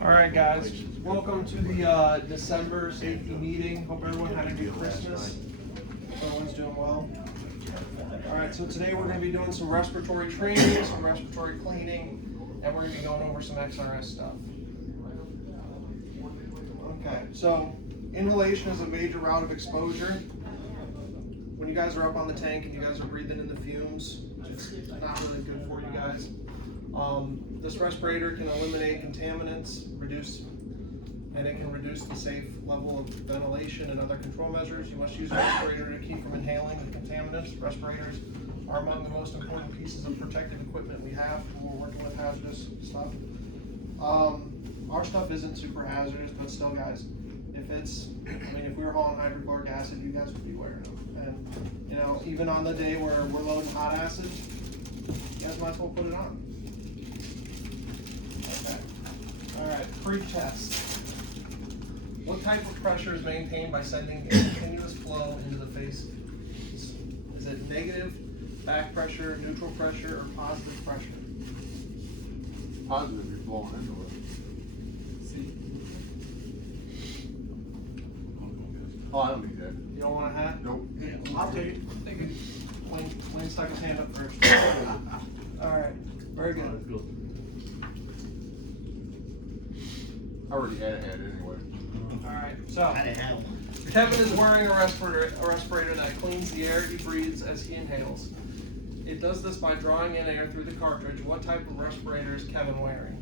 All right, guys, welcome to the December safety meeting. Hope everyone had a good Christmas. Everyone's doing well. All right, so today we're going to be doing some respiratory training, some respiratory cleaning, and we're going to be going over some XRS stuff. Okay, so inhalation is a major route of exposure. When you guys are up on the tank and you guys are breathing in the fumes, it's not really good for you guys. This respirator can eliminate contaminants, and it can reduce the safe level of ventilation and other control measures. You must use a respirator to keep from inhaling the contaminants. Respirators are among the most important pieces of protective equipment we have when we're working with hazardous stuff. Our stuff isn't super hazardous, but still, guys, if we were hauling hydrochloric acid, you guys would be wearing them. And, you know, even on the day where we're loading hot acid, you guys might as well put it on. Okay. All right, pre-test. What type of pressure is maintained by sending a continuous flow into the face? Is it negative back pressure, neutral pressure, or positive pressure? Positive, you're flowing into it. Oh, I don't need that. You don't want a hat? Nope. Yeah, I'll take it. Thank you. Wayne stuck his hand up first. All right, very good. I already had a hat anyway. All right, so I didn't have one. Kevin is wearing a respirator that cleans the air he breathes as he inhales. It does this by drawing in air through the cartridge. What type of respirator is Kevin wearing?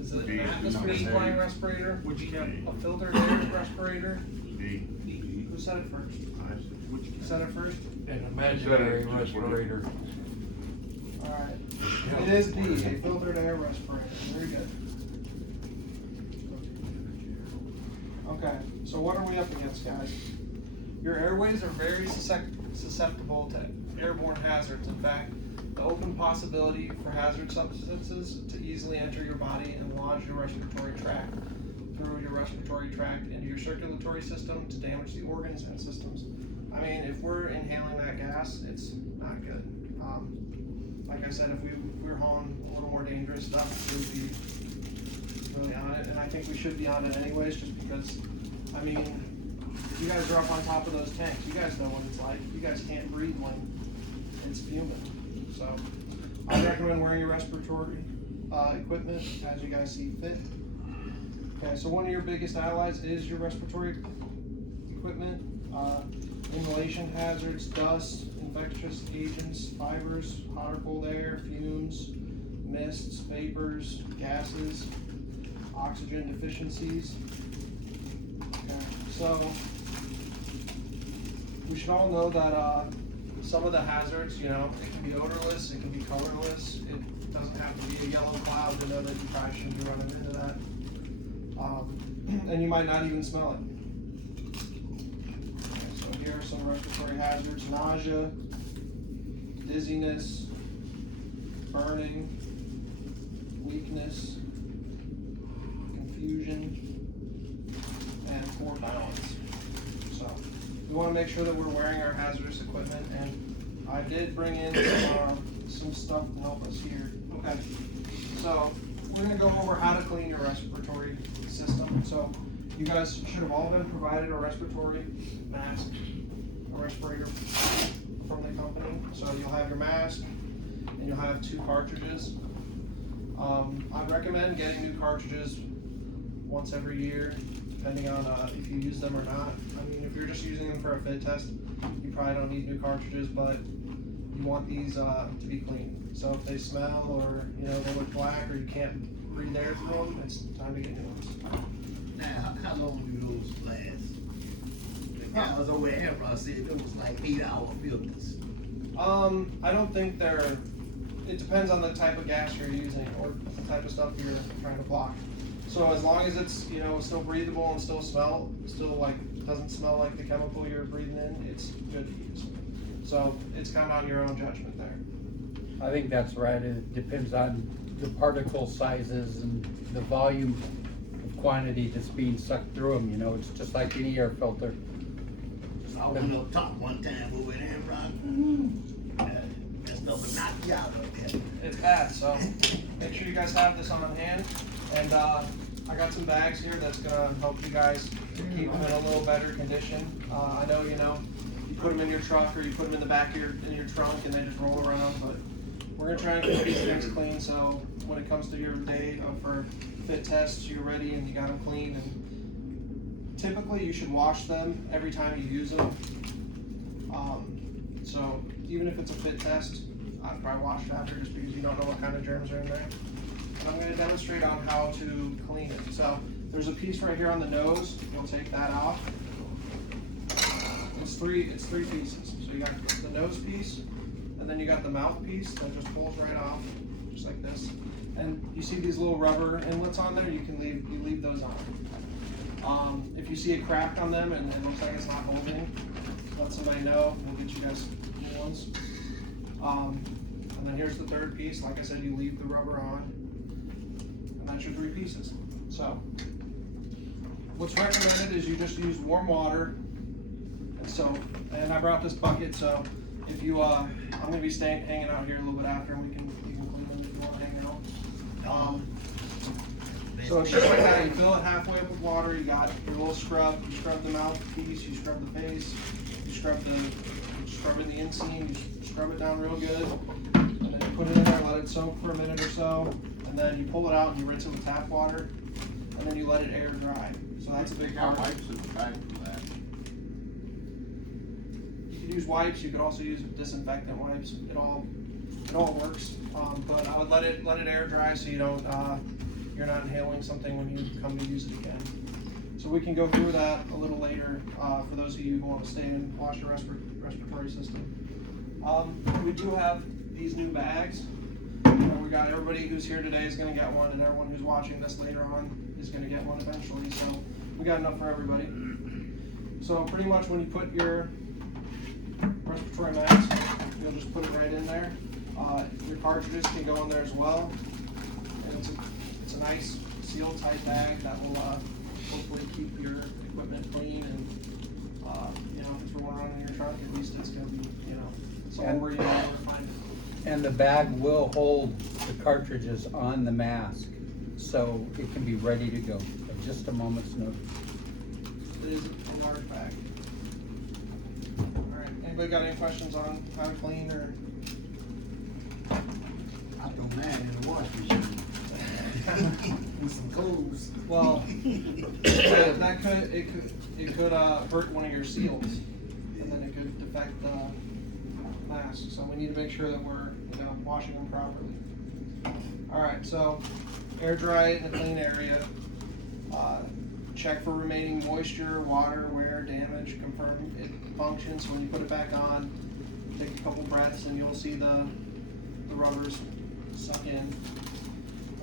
Is it an atmosphere supplying respirator? Which A filtered air respirator? D. Who said it first? You said it first? An imaginary respirator. All right. It is D, a filtered air respirator. Very good. Okay, so what are we up against, guys? Your airways are very susceptible to airborne hazards. In fact, the open possibility for hazard substances to easily enter your body and lodge your respiratory tract through your respiratory tract into your circulatory system to damage the organs and systems. I mean, if we're inhaling that gas, it's not good. Like I said, if we were hauling a little more dangerous stuff, we would be really on it, and I think we should be on it anyways, just because, I mean, you guys are up on top of those tanks. You guys know what it's like. You guys can't breathe when it's fuming. So I recommend wearing your respiratory equipment as you guys see fit. Okay, so one of your biggest allies is your respiratory equipment. Inhalation hazards, dust, infectious agents, fibers, hot or cold air, fumes, mists, vapors, gases, oxygen deficiencies. Okay, so we should all know that some of the hazards, you know, it can be odorless, it can be colorless. It doesn't have to be a yellow cloud to know that you probably shouldn't be running into that. And you might not even smell it. Okay, so here are some respiratory hazards: nausea, dizziness, burning, weakness, confusion, and poor balance. So we want to make sure that we're wearing our hazardous equipment, and I did bring in some stuff to help us here. Okay, so we're going to go over how to clean your respiratory system. So you guys should have all been provided a respiratory mask, a respirator from the company. So you'll have your mask and you'll have 2 cartridges. I'd recommend getting new cartridges once every year, depending on if you use them or not. I mean, if you're just using them for a fit test, you probably don't need new cartridges, but you want these to be clean. So if they smell, or you know, they look black, or you can't breathe air through them, it's time to get new ones. Now, how long do those last? The guys over at Amron said it was like 8-hour filters. I don't think they're. It depends on the type of gas you're using or the type of stuff you're trying to block. So as long as it's, you know, still breathable and still doesn't smell like the chemical you're breathing in, it's good to use. So it's kind of on your own judgment there. I think that's right. It depends on the particle sizes and the volume of quantity that's being sucked through them. You know, it's just like any air filter. I went up top one time over at Amron. That stuff would knock you out up there. It's bad, so make sure you guys have this on hand. And I got some bags here that's gonna help you guys keep them in a little better condition. I know, you put them in your truck or you put them in the back of your trunk and they just roll around, but we're gonna try and keep these things clean, so when it comes to your day for fit tests, you're ready and you got them clean. And typically you should wash them every time you use them. So even if it's a fit test, I'd probably wash it after just because you don't know what kind of germs are in there. And I'm gonna demonstrate on how to clean it. So there's a piece right here on the nose, you'll take that off. It's three pieces. So you got the nose piece, and then you got the mouth piece that just pulls right off, just like this. And you see these little rubber inlets on there, you leave those on. If you see a crack on them and it looks like it's not holding, let somebody know, we'll get you guys new ones. And then here's the third piece, like I said, you leave the rubber on, and that's your 3 pieces. So, what's recommended is you just use warm water and soap. And I brought this bucket, so if you, I'm gonna be hanging out here a little bit after, and you can clean them if you wanna hang out. So it's just like that, you fill it halfway up with water, you got your little scrub, you scrub the mouth piece, you scrub the face, you scrub in the inseam, you scrub it down real good, and then you put it in there, let it soak for a minute or so, and then you pull it out and you rinse it with tap water, and then you let it air dry. So that's a big Got part. wipes in the back for that. You could use wipes, you could also use disinfectant wipes, it all works, but I would let it air dry so you don't, you're not inhaling something when you come to use it again. So we can go through that a little later, for those of you who want to stay and wash your respiratory system. We do have these new bags. We got everybody who's here today is gonna get one, and everyone who's watching this later on is gonna get one eventually, so we got enough for everybody. So pretty much when you put your respiratory mask, you'll just put it right in there. Your cartridges can go in there as well. And it's a nice sealed tight bag that will hopefully keep your equipment clean, and if it's rolling around in your trunk, at least it's gonna be, somewhere where you know where to find it. And the bag will hold the cartridges on the mask, so it can be ready to go at just a moment's notice. It is a large bag. Alright, anybody got any questions on how to clean or? I throw mine in the wash machine. With some coals. Well, it could hurt one of your seals, and then it could defect the mask. So we need to make sure that we're washing them properly. All right, so air dry it in a clean area. Check for remaining moisture, water, wear, damage. Confirm it functions. So when you put it back on, take a couple breaths, and you'll see the rubbers suck in.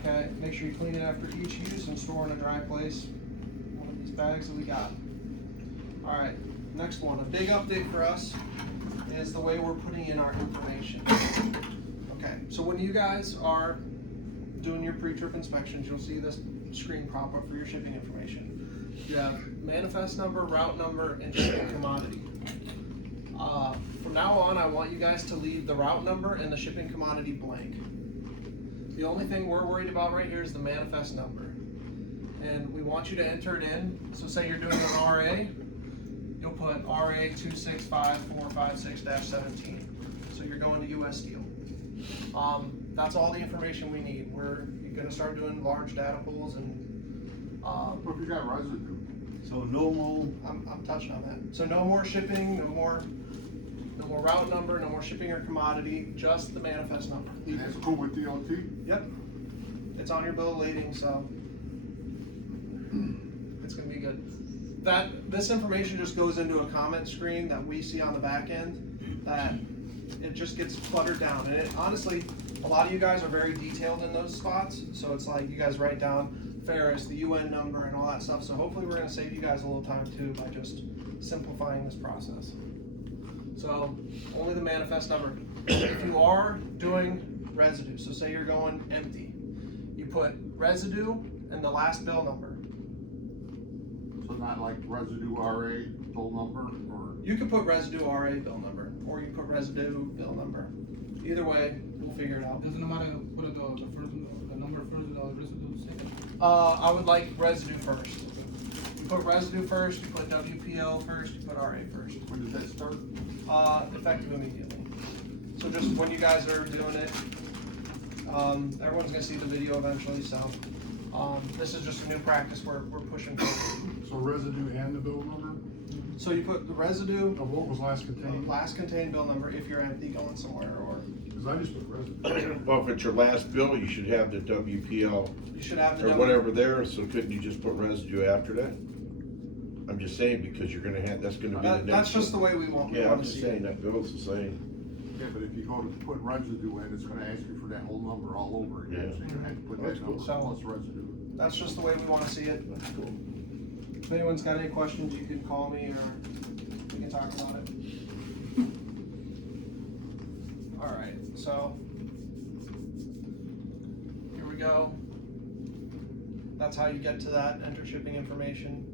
Okay, make sure you clean it after each use and store in a dry place. One of these bags that we got. All right, next one. A big update for us is the way we're putting in our information. Okay, so when you guys are doing your pre-trip inspections, you'll see this screen pop up for your shipping information. You have manifest number, route number, and shipping commodity. From now on, I want you guys to leave the route number and the shipping commodity blank. The only thing we're worried about right here is the manifest number. And we want you to enter it in. So say you're doing an RA, you'll put RA 265-456-17. So you're going to US Steel. That's all the information we need. We're gonna start doing large data pools, and What if you got residue? So no more. I'm touching on that. So no more shipping, no more route number, no more shipping or commodity, just the manifest number. And that's cool with DOT? Yep. It's on your bill of lading, so it's gonna be good. This information just goes into a comment screen that we see on the back end, that it just gets cluttered down. And it, honestly, a lot of you guys are very detailed in those spots, so it's like you guys write down Ferris, the UN number, and all that stuff. So hopefully we're gonna save you guys a little time too by just simplifying this process. So only the manifest number. If you are doing residue, so say you're going empty, you put residue and the last bill number. So not like residue RA bill number, or? You could put residue RA bill number, or you put residue bill number. Either way, we'll figure it out. Doesn't matter put the number first, the residue second. I would like residue first. You put residue first, you put WPL first, you put RA first. When does that start? Effective immediately. So just when you guys are doing it, everyone's gonna see the video eventually, so, this is just a new practice we're pushing for. So residue and the bill number So you put the residue, of what was last contained? last contained bill number if you're empty going somewhere, or Because I just put residue. Well, if it's your last bill, you should have the WPL you should have the. or whatever there, so couldn't you just put residue after that? I'm just saying, because you're gonna have, that's gonna be the next. That's just the way we want Yeah, I'm to just see saying, it. that bill's the same. Yeah, but if you go to put residue in, it's gonna ask you for that whole number all over again, Yeah. so you have to put That's that cool. number So- plus residue. That's just the way we wanna see it. That's cool. If anyone's got any questions, you can call me or we can talk about it. Alright, so. Here we go. That's how you get to that, enter shipping information.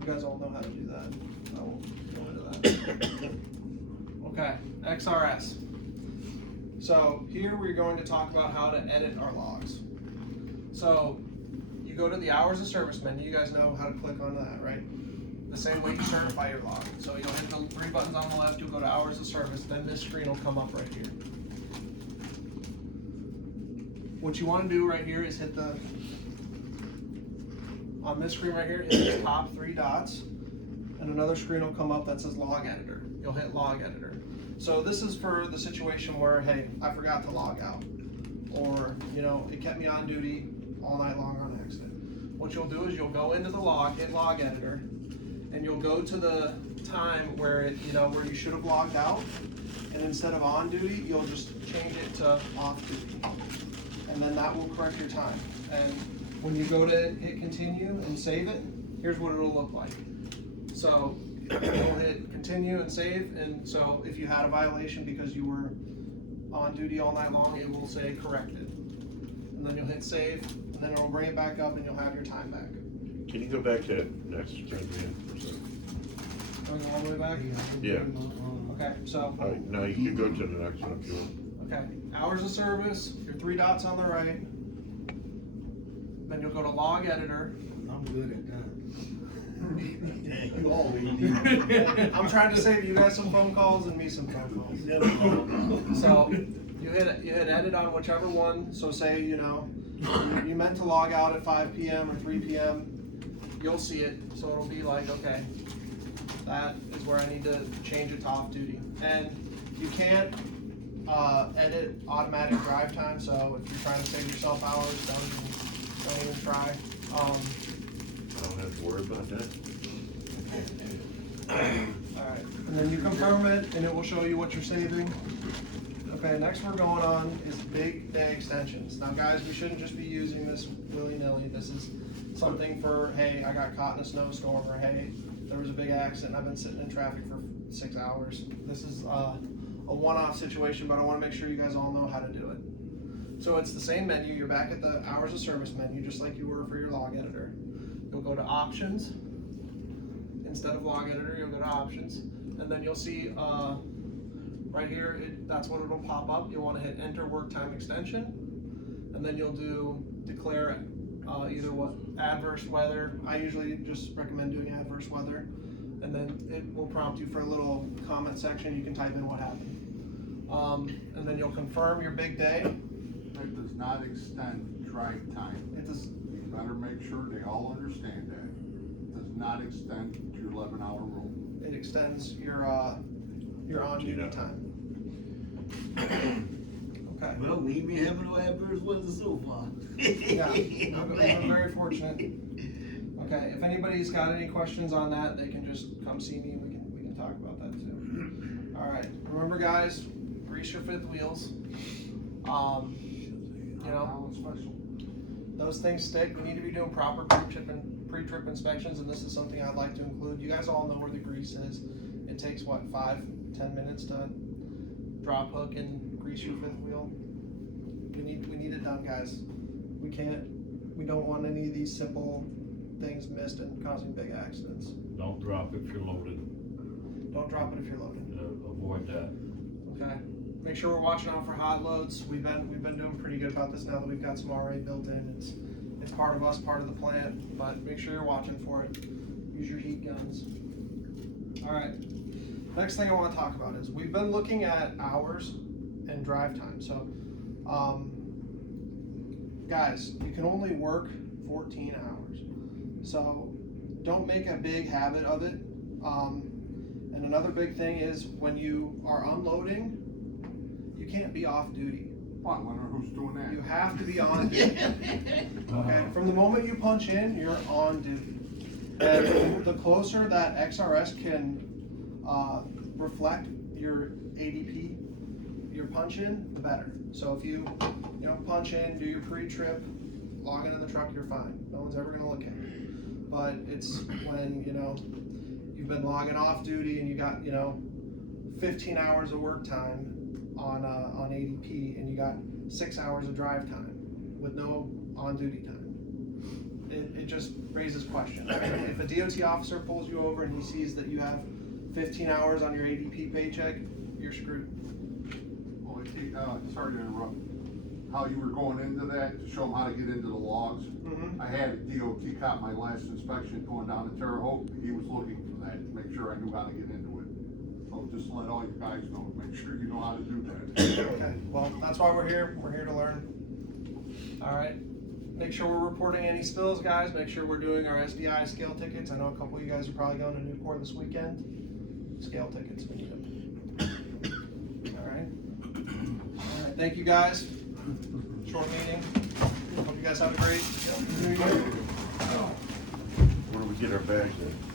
You guys all know how to do that. I won't go into that. Okay, XRS. So here we're going to talk about how to edit our logs. So you go to the hours of service menu, you guys know how to click on that, right? The same way you certify your log. So you'll hit the three buttons on the left, you'll go to hours of service, then this screen will come up right here. What you wanna do right here is hit the, on this screen right here, hit these top three dots, and another screen will come up that says log editor. You'll hit log editor. So this is for the situation where, hey, I forgot to log out. Or, you know, it kept me on duty all night long on accident. What you'll do is you'll go into the log, hit log editor, and you'll go to the time where it, you know, where you should have logged out. And instead of on duty, you'll just change it to off duty. And then that will correct your time. And when you go to hit continue and save it, here's what it'll look like. So you'll hit continue and save, and so if you had a violation because you were on duty all night long, it will say corrected. And then you'll hit save, and then it'll bring it back up and you'll have your time back. Can you go back to that next screen again for a second? Going all the way back? Yeah. Okay, so, All right, now you can go to the next one if you want. okay, hours of service, your three dots on the right. Then you'll go to log editor. I'm good at that. You always need. I'm trying to save you guys some phone calls and me some phone calls. Never mind. So you hit edit on whichever one. So say, you know, you meant to log out at 5 p.m. or 3 p.m. You'll see it. So it'll be like, okay, that is where I need to change it to off duty. And you can't edit automatic drive time. So if you're trying to save yourself hours, don't even try. I don't have to worry about that. Alright, and then you confirm it, and it will show you what you're saving. Okay, next we're going on is big day extensions. Now guys, we shouldn't just be using this willy-nilly. This is something for, hey, I got caught in a snowstorm, or hey, there was a big accident, I've been sitting in traffic for 6 hours. This is a one-off situation, but I wanna make sure you guys all know how to do it. So it's the same menu, you're back at the hours of service menu, just like you were for your log editor. You'll go to options. Instead of log editor, you'll go to options, and then you'll see, right here, that's what it'll pop up. You'll wanna hit enter work time extension, and then you'll declare, either what, adverse weather. I usually just recommend doing adverse weather, and then it will prompt you for a little comment section. You can type in what happened. And then you'll confirm your big day. That does not extend drive time. It does, You better make sure they all understand that. It does not extend to your 11-hour rule. it extends your on-duty time. Okay. Well, we ain't been having no adverse weather so far. Yeah, we've been very fortunate. Okay, if anybody's got any questions on that, they can just come see me, we can talk about that too. Alright, remember guys, grease your fifth wheels. You know, Allen Special. those things stick, we need to be doing proper pre-trip inspections, and this is something I'd like to include. You guys all know where the grease is. It takes what, 5-10 minutes to drop hook and grease your fifth wheel? We need it done, guys. We don't want any of these simple things missed and causing big accidents. Don't drop if you're loaded. Don't drop it if you're loaded. Avoid that. Okay. Make sure we're watching out for hot loads. We've been doing pretty good about this now that we've got some RA built in. It's part of us, part of the plant, but make sure you're watching for it. Use your heat guns. All right. Next thing I want to talk about is we've been looking at hours and drive time. So, guys, you can only work 14 hours. So don't make a big habit of it. And another big thing is when you are unloading, you can't be off duty. Well, I wonder who's doing that. You have to be on duty. Okay, from the moment you punch in, you're on duty. And the closer that XRS can reflect your ADP, your punch in, the better. So if you punch in, do your pre-trip, log into the truck, you're fine. No one's ever gonna look at you. But it's when, you've been logging off duty and you got, 15 hours of work time on ADP and you got 6 hours of drive time with no on-duty time. It just raises questions. If a DOT officer pulls you over and he sees that you have 15 hours on your ADP paycheck, you're screwed. Well, sorry to interrupt. How you were going into that, to show them how to get into the logs. Mhm. I had a DOT cop my last inspection going down to Terre Haute. He was looking for that, to make sure I knew how to get into it. So just to let all you guys know, make sure you know how to do that. Okay, well, that's why we're here. We're here to learn. All right. Make sure we're reporting any spills, guys. Make sure we're doing our SDI scale tickets. I know a couple of you guys are probably going to Newport this weekend. Scale tickets, we need them. All right. All right, thank you guys. Short meeting. Hope you guys have a great New Year. Where do we get our bags in?